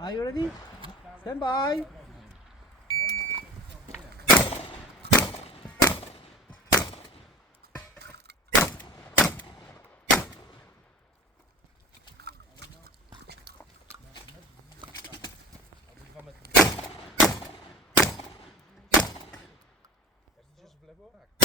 Are you ready? Stand by. Idziesz w lewo? Tak.